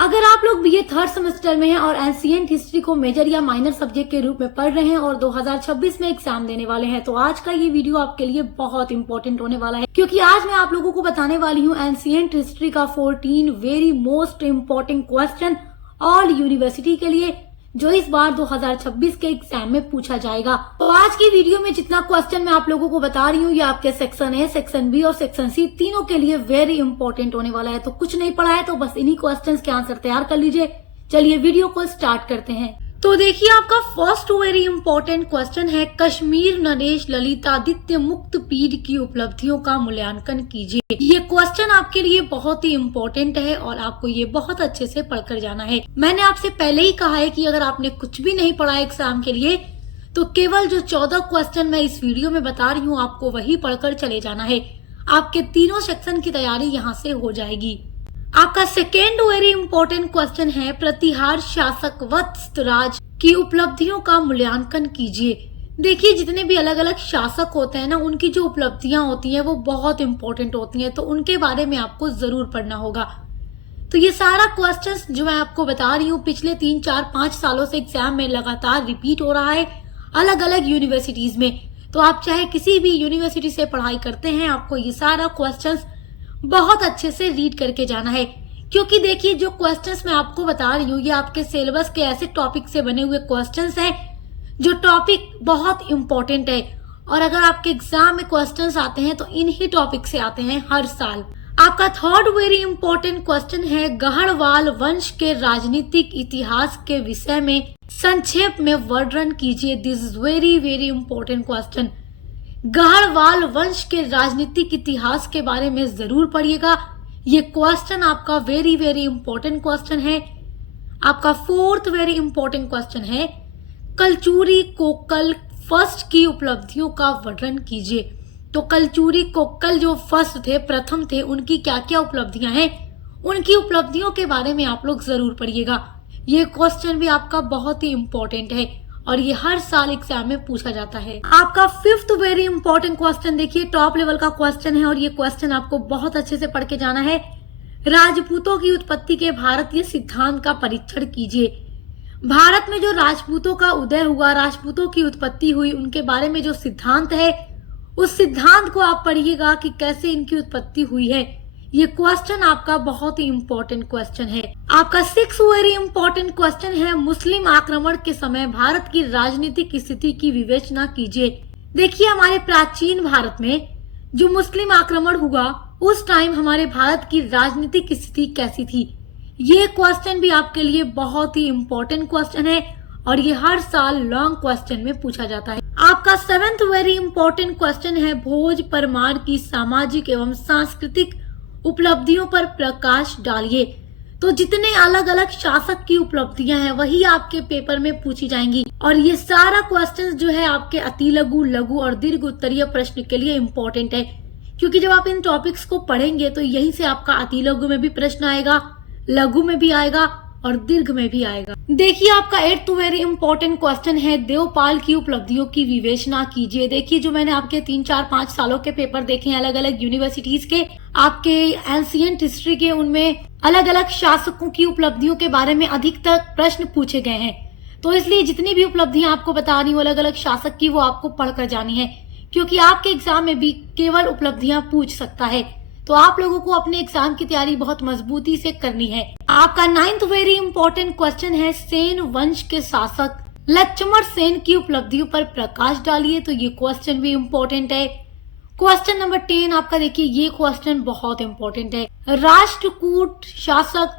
अगर आप लोग बीए थर्ड सेमेस्टर में हैं और एंशिएंट हिस्ट्री को मेजर या माइनर सब्जेक्ट के रूप में पढ़ रहे हैं और 2026 में एग्जाम देने वाले हैं, तो आज का ये वीडियो आपके लिए बहुत इंपॉर्टेंट होने वाला है, क्योंकि आज मैं आप लोगों को बताने वाली हूँ एंशिएंट हिस्ट्री का 14 very most important question all university के लिए, जो इस बार 2026 के एग्जाम में पूछा जाएगा। तो आज की वीडियो में जितना क्वेश्चन मैं आप लोगों को बता रही हूँ, ये आपके सेक्शन ए, सेक्शन बी और सेक्शन सी तीनों के लिए वेरी इंपॉर्टेंट होने वाला है। तो कुछ नहीं पढ़ा है तो बस इन्हीं क्वेश्चंस के आंसर तैयार कर लीजिए। चलिए वीडियो को स्टार्ट करते हैं। तो देखिए, आपका फर्स्ट वेरी इंपॉर्टेंट क्वेश्चन है, कश्मीर नरेश ललितादित्य मुक्त पीढ़ की उपलब्धियों का मूल्यांकन कीजिए। ये क्वेश्चन आपके लिए बहुत ही इम्पोर्टेंट है और आपको ये बहुत अच्छे से पढ़कर जाना है। मैंने आपसे पहले ही कहा है कि अगर आपने कुछ भी नहीं पढ़ा एग्जाम के लिए तो केवल जो 14 क्वेश्चन मैं इस वीडियो में बता रही हूँ आपको वही पढ़कर चले जाना है। आपके तीनों सेक्शन की तैयारी यहाँ से हो जाएगी। आपका सेकेंड वेरी इंपॉर्टेंट क्वेश्चन है, प्रतिहार शासक वत्सराज की उपलब्धियों का मूल्यांकन कीजिए। देखिए, जितने भी अलग अलग शासक होते हैं ना, उनकी जो उपलब्धियां होती हैं वो बहुत इंपॉर्टेंट होती हैं, तो उनके बारे में आपको जरूर पढ़ना होगा। तो ये सारा क्वेश्चंस जो मैं आपको बता रही हूँ पिछले 3, 4, 5 सालों से एग्जाम में लगातार रिपीट हो रहा है अलग अलग यूनिवर्सिटीज में। तो आप चाहे किसी भी यूनिवर्सिटी से पढ़ाई करते हैं, आपको ये सारा क्वेश्चंस बहुत अच्छे से रीड करके जाना है, क्योंकि देखिए जो क्वेश्चंस मैं आपको बता रही हूँ ये आपके सिलेबस के ऐसे टॉपिक से बने हुए क्वेश्चंस हैं जो टॉपिक बहुत इंपॉर्टेंट है, और अगर आपके एग्जाम में क्वेश्चंस आते हैं तो इन्हीं टॉपिक से आते हैं हर साल। आपका थर्ड वेरी इंपॉर्टेंट क्वेश्चन है, गढ़वाल वंश के राजनीतिक इतिहास के विषय में संक्षेप में वर्णन कीजिए। This is very very important question. Garhwal वंश के राजनीतिक इतिहास के बारे में जरूर पढ़िएगा। ये क्वेश्चन आपका वेरी वेरी इंपॉर्टेंट क्वेश्चन है। आपका फोर्थ वेरी इंपॉर्टेंट क्वेश्चन है, कलचुरी कोक्कल फर्स्ट की उपलब्धियों का वर्णन कीजिए। तो कलचुरी कोक्कल जो फर्स्ट थे, प्रथम थे, उनकी क्या क्या उपलब्धियां हैं, उनकी उपलब्धियों के बारे में आप लोग जरूर पढ़िएगा। ये क्वेश्चन भी आपका बहुत ही इंपॉर्टेंट है और ये हर साल एग्जाम में पूछा जाता है। आपका फिफ्थ वेरी इंपॉर्टेंट क्वेश्चन, देखिए टॉप लेवल का क्वेश्चन है और ये क्वेश्चन आपको बहुत अच्छे से पढ़ के जाना है। राजपूतों की उत्पत्ति के भारतीय सिद्धांत का परीक्षण कीजिए। भारत में जो राजपूतों का उदय हुआ, राजपूतों की उत्पत्ति हुई, उनके बारे में जो सिद्धांत है उस सिद्धांत को आप पढ़िएगा कि कैसे इनकी उत्पत्ति हुई है। ये क्वेश्चन आपका बहुत ही इंपॉर्टेंट क्वेश्चन है। आपका सिक्स वेरी इंपॉर्टेंट क्वेश्चन है, मुस्लिम आक्रमण के समय भारत की राजनीतिक स्थिति की विवेचना कीजिए। देखिए, हमारे प्राचीन भारत में जो मुस्लिम आक्रमण हुआ उस टाइम हमारे भारत की राजनीतिक स्थिति कैसी थी, ये क्वेश्चन भी आपके लिए बहुत ही इंपॉर्टेंट क्वेश्चन है और ये हर साल लॉन्ग क्वेश्चन में पूछा जाता है। आपका सेवेंथ वेरी इंपॉर्टेंट क्वेश्चन है, भोज परमार की सामाजिक एवं सांस्कृतिक उपलब्धियों पर प्रकाश डालिए। तो जितने अलग अलग शासक की उपलब्धियां हैं वही आपके पेपर में पूछी जाएंगी और ये सारा क्वेश्चंस जो है आपके अति लघु, लघु और दीर्घ उत्तरीय प्रश्न के लिए इम्पोर्टेंट है, क्योंकि जब आप इन टॉपिक्स को पढ़ेंगे तो यहीं से आपका अति लघु में भी प्रश्न आएगा, लघु में भी आएगा और दीर्घ में भी आएगा। देखिए, आपका एट्थ वेरी इंपॉर्टेंट क्वेश्चन है, देवपाल की उपलब्धियों की विवेचना कीजिए। देखिए, जो मैंने आपके 3, 4, 5 सालों के पेपर देखे हैं अलग अलग यूनिवर्सिटीज के, आपके एंशिएंट हिस्ट्री के, उनमें अलग अलग शासकों की उपलब्धियों के बारे में अधिकतर प्रश्न पूछे गए हैं। तो इसलिए जितनी भी उपलब्धियां आपको बता रही हूँ अलग अलग शासक की, वो आपको पढ़कर जानी है, क्योंकि आपके एग्जाम में भी केवल उपलब्धियां पूछ सकता है। तो आप लोगों को अपने एग्जाम की तैयारी बहुत मजबूती से करनी है। आपका नाइन्थ वेरी इंपॉर्टेंट क्वेश्चन है, सेन वंश के शासक लक्ष्मण सेन की उपलब्धियों पर प्रकाश डालिए। तो ये क्वेश्चन भी इम्पोर्टेंट है। क्वेश्चन नंबर 10 आपका, देखिए ये क्वेश्चन बहुत इंपॉर्टेंट है, राष्ट्रकूट शासक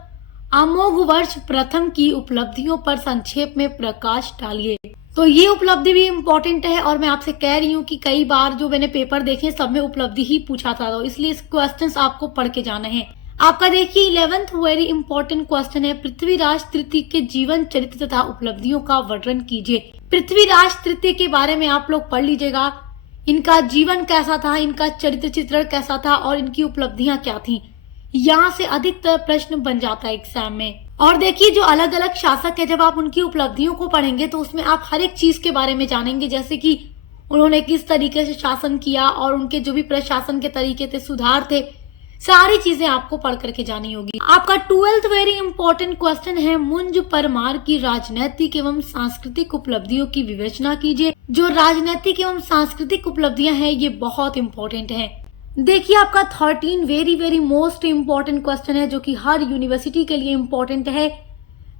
अमोघवर्ष प्रथम की उपलब्धियों पर संक्षेप में प्रकाश डालिए। तो ये उपलब्धि भी इम्पोर्टेंट है और मैं आपसे कह रही हूँ कि कई बार जो मैंने पेपर देखे सब में उपलब्धि ही पूछा था, तो इसलिए इस क्वेश्चंस आपको पढ़ के जाना है। आपका देखिए 11th वेरी इंपॉर्टेंट क्वेश्चन है, पृथ्वीराज तृतीय के जीवन चरित्र तथा उपलब्धियों का वर्णन कीजिए। पृथ्वीराज तृतीय के बारे में आप लोग पढ़ लीजिएगा, इनका जीवन कैसा था, इनका चरित्र चित्रण कैसा था और इनकी उपलब्धियां क्या थी। यहाँ से अधिकतर प्रश्न बन जाता है एग्जाम में। और देखिए, जो अलग अलग शासक है, जब आप उनकी उपलब्धियों को पढ़ेंगे तो उसमें आप हर एक चीज के बारे में जानेंगे, जैसे कि उन्होंने किस तरीके से शासन किया और उनके जो भी प्रशासन के तरीके थे, सुधार थे, सारी चीजें आपको पढ़ करके जानी होगी। आपका 12th वेरी इंपॉर्टेंट क्वेश्चन है, मुंज परमार की राजनैतिक एवं सांस्कृतिक उपलब्धियों की विवेचना कीजिए। जो राजनैतिक एवं सांस्कृतिक उपलब्धियां हैं ये बहुत इंपॉर्टेंट हैं। देखिए आपका 13 वेरी मोस्ट इंपॉर्टेंट क्वेश्चन है जो कि हर यूनिवर्सिटी के लिए इंपॉर्टेंट है।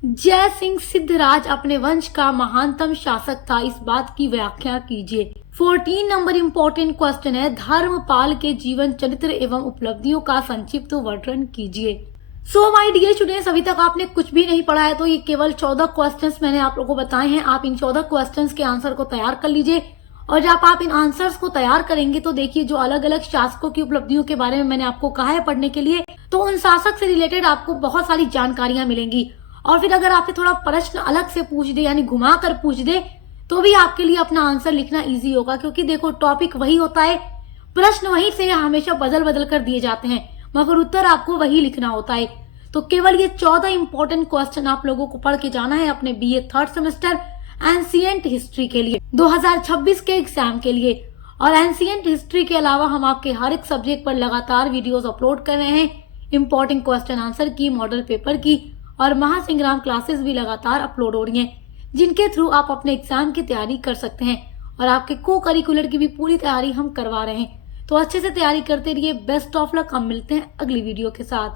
जय सिंह सिद्धराज अपने वंश का महानतम शासक था, इस बात की व्याख्या कीजिए। 14 नंबर इंपॉर्टेंट क्वेश्चन है, धर्मपाल के जीवन चरित्र एवं उपलब्धियों का संक्षिप्त वर्णन कीजिए। सो माय डियर स्टूडेंट्स, अभी तक आपने कुछ भी नहीं पढ़ा है तो ये केवल 14 क्वेश्चंस मैंने आप लोगों को बताए हैं। आप इन 14 क्वेश्चंस के आंसर को तैयार कर लीजिए और जब आप इन आंसर्स को तैयार करेंगे तो देखिए जो अलग अलग शासकों की उपलब्धियों के बारे में मैंने आपको कहा है पढ़ने के लिए, तो उन शासक से रिलेटेड आपको बहुत सारी जानकारियां मिलेंगी। और फिर अगर आपसे थोड़ा प्रश्न अलग से पूछ दे यानी घुमा कर पूछ दे तो भी आपके लिए अपना आंसर लिखना इजी होगा, क्योंकि देखो टॉपिक वही होता है, प्रश्न वही से हमेशा बदल बदल कर दिए जाते हैं मगर उत्तर आपको वही लिखना होता है। तो केवल ये 14 इंपॉर्टेंट क्वेश्चन आप लोगों को पढ़ के जाना है अपने BA third semester ancient history के लिए 2026 के एग्जाम के लिए। और एंशिएंट हिस्ट्री के अलावा हम आपके हर एक सब्जेक्ट पर लगातार वीडियोस अपलोड कर रहे हैं, इंपॉर्टेंट क्वेश्चन आंसर की, मॉडल पेपर की और महासंग्राम क्लासेस भी लगातार अपलोड हो रही हैं जिनके थ्रू आप अपने एग्जाम की तैयारी कर सकते हैं। और आपके को करिकुलर की भी पूरी तैयारी हम करवा रहे हैं, तो अच्छे से तैयारी करते रहिए। बेस्ट ऑफ लक, हम मिलते हैं अगली वीडियो के साथ।